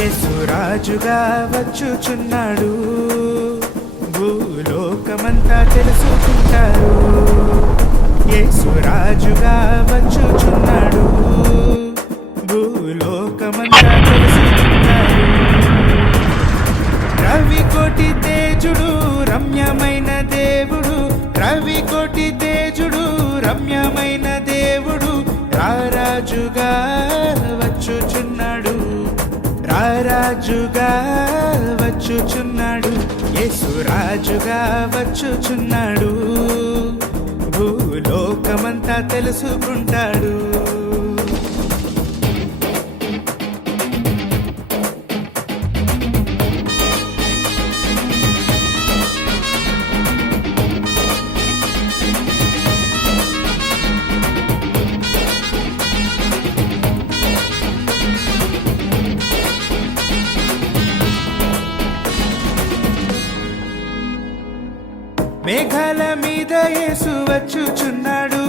యేసురాజుగా వచ్చుచున్నాడు, భూలోకమంతా తెలుసుకుంటారు. యేసురాజుగా వచ్చుచున్నాడు, భూలోకమంతా తెలుసుకుంటారు. రవికోటి తేజుడు రమ్యమైన దేవుడు, రవికోటి తేజుడు రమ్యమైన దేవుడు, రారాజుగా వచ్చుచున్నాడు, రారాజుగా వచ్చుచున్నాడు. యేసురాజుగా వచ్చుచున్నాడు, భూలోకమంతా తెలుసుకుంటాడు. మేఘాల మీద యేసు వచ్చుచున్నాడు,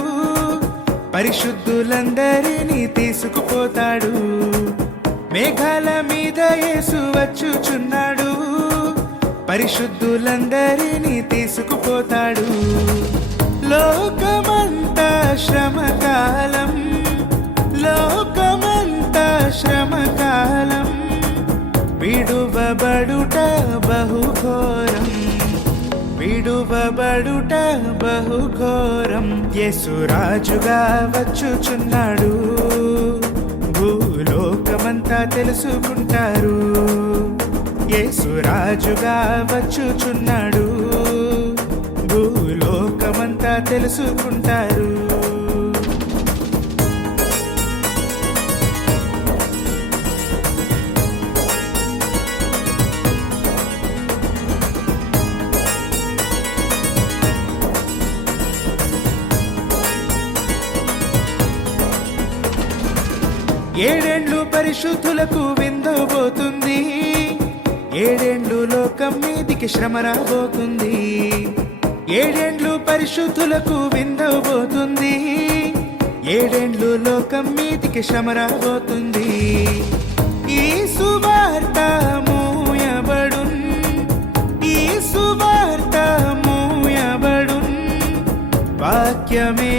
పరిశుద్ధులందరినీ తీసుకుపోతాడు. మేఘాల మీద యేసు వచ్చుచున్నాడు, పరిశుద్ధులందరినీ తీసుకుపోతాడు. లోకమంతా శ్రమకాలం, లోకమంతా శ్రమకాలం, విడువబడుట బహుఘోరం, విడువబడుట బహుఘోరం. యేసురాజుగా వచ్చుచున్నాడు, భూలోకమంతా తెలుసుకుంటారు. యేసురాజుగా వచ్చుచున్నాడు, భూలోకమంతా తెలుసుకుంటారు. ఏడేండ్లు పరిశుద్ధులకు విందబోతుంది, ఏడేండ్లు లోకం మీదికి శ్రమ రాబోతుంది. ఏడేండ్లు పరిశుద్ధులకు విందబోతుంది, ఏడేండ్లు లోకం మీదికి శ్రమ రాబోతుంది. ఈ సువార్త మూయబడున్, ఈ సువార్త మూయబడున్, వాక్యమే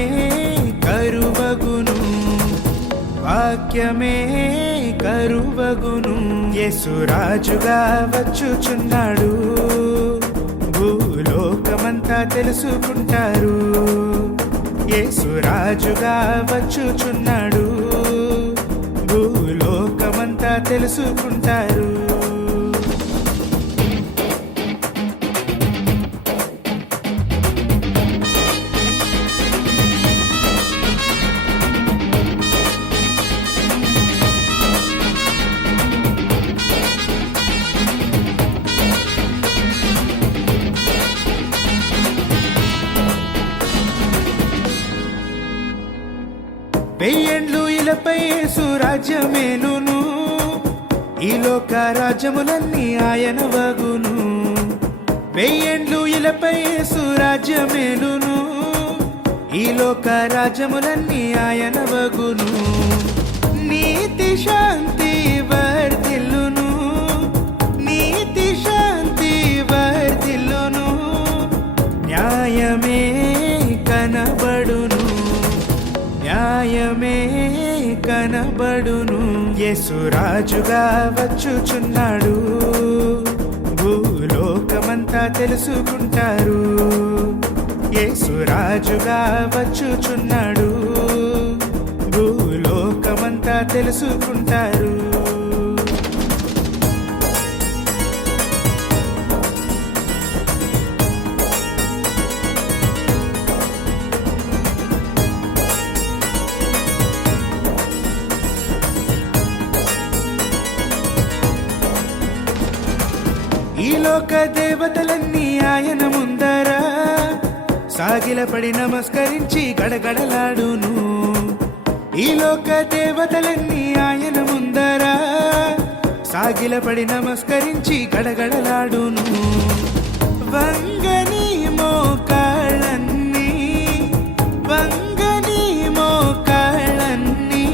కరువగును, వాక్యమే కరువగును. యేసురాజుగా వచ్చుచున్నాడు, భూలోకమంతా తెలుసుకుంటారు. యేసురాజుగా వచ్చుచున్నాడు, భూలోకమంతా తెలుసుకుంటారు. వెయ్యేండ్లు ఇలపై యేసు రాజ్యమేలును, ఈ లోక రాజ్యములన్నీ ఆయన వగును. వెయ్యేండ్లు ఇలపై యేసు రాజ్యమేలును, ఈ లోక రాజ్యములన్నీ ఆయన వగును. నీతి శాంతి వర్ధిల్లును, నీతి శాంతి వర్ధిల్లును, న్యాయమే కనబడును, న్యాయమే కనబడును. యేసురాజుగా వచ్చుచున్నాడు, భూలోకమంతా తెలుసుకుంటారు. యేసురాజుగా వచ్చుచున్నాడు, భూలోకమంతా తెలుసుకుంటారు. ఈ లోక దేవతలన్నీ ఆయన ముందర సాగిలపడి నమస్కరించి గడగడలాడును. ఈ లోక దేవతలన్నీ ఆయన ముందర సాగిలపడి నమస్కరించి గడగడలాడును. వంగని మోకాళ్ళన్నీ, వంగని మోకాళ్ళన్నీ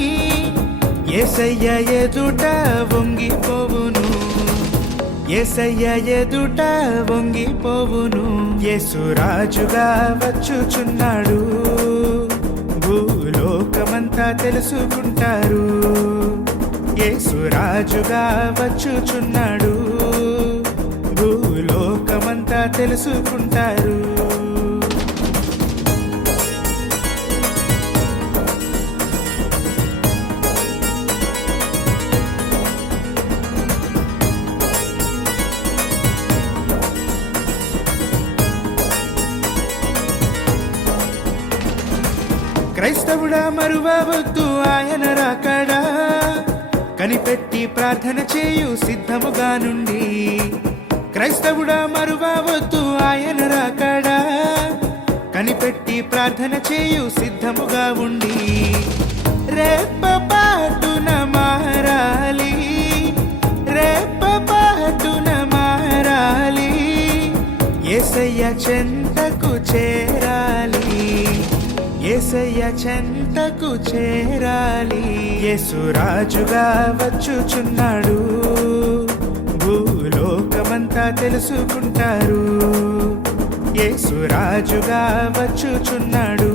యేసయ్య ఎదుట వంగిపోవును, యేసయ్య ఎదుట వంగిపోవును. యేసు రాజుగా వచ్చుచున్నాడు, భూలోకమంతా తెలుసుకుంటారు. యేసు రాజుగా వచ్చుచున్నాడు, భూలోకమంతా తెలుసుకుంటారు. క్రైస్తవుడా మరువవద్దు ఆయన రాకడా, కనిపెట్టి ప్రార్థన చేయు సిద్ధముగా నుండి. క్రైస్తవుడా మరువవద్దు ఆయన రాకడా, కనిపెట్టి ప్రార్థన చేయు సిద్ధముగా ఉండి. రెప్పపాటున మారాలి, రెప్పపాటున మారాలి, యేసయ్య చెంతకు చేరాలి, యేసయ్య చెంతకు చేరాలి. యేసు రాజుగా వచ్చుచున్నాడు, భూలోకమంతా తెలుసుకుంటారు. యేసు రాజుగా వచ్చుచున్నాడు,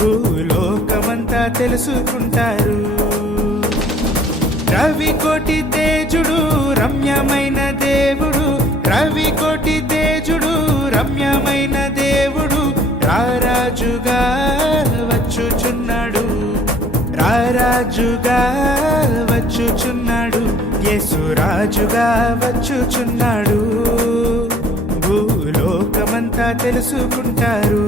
భూలోకమంతా తెలుసుకుంటారు. రవికోటి తేజుడు రమ్యమైన దేవుడు, రవికోటి తేజుడు రమ్యమైన దేవుడు, రారాజుగా వచ్చుచున్నాడు, రారాజుగా వచ్చుచున్నాడు. యేసు రాజుగా వచ్చుచున్నాడు, భూలోకమంతా తెలుసుకుంటారు.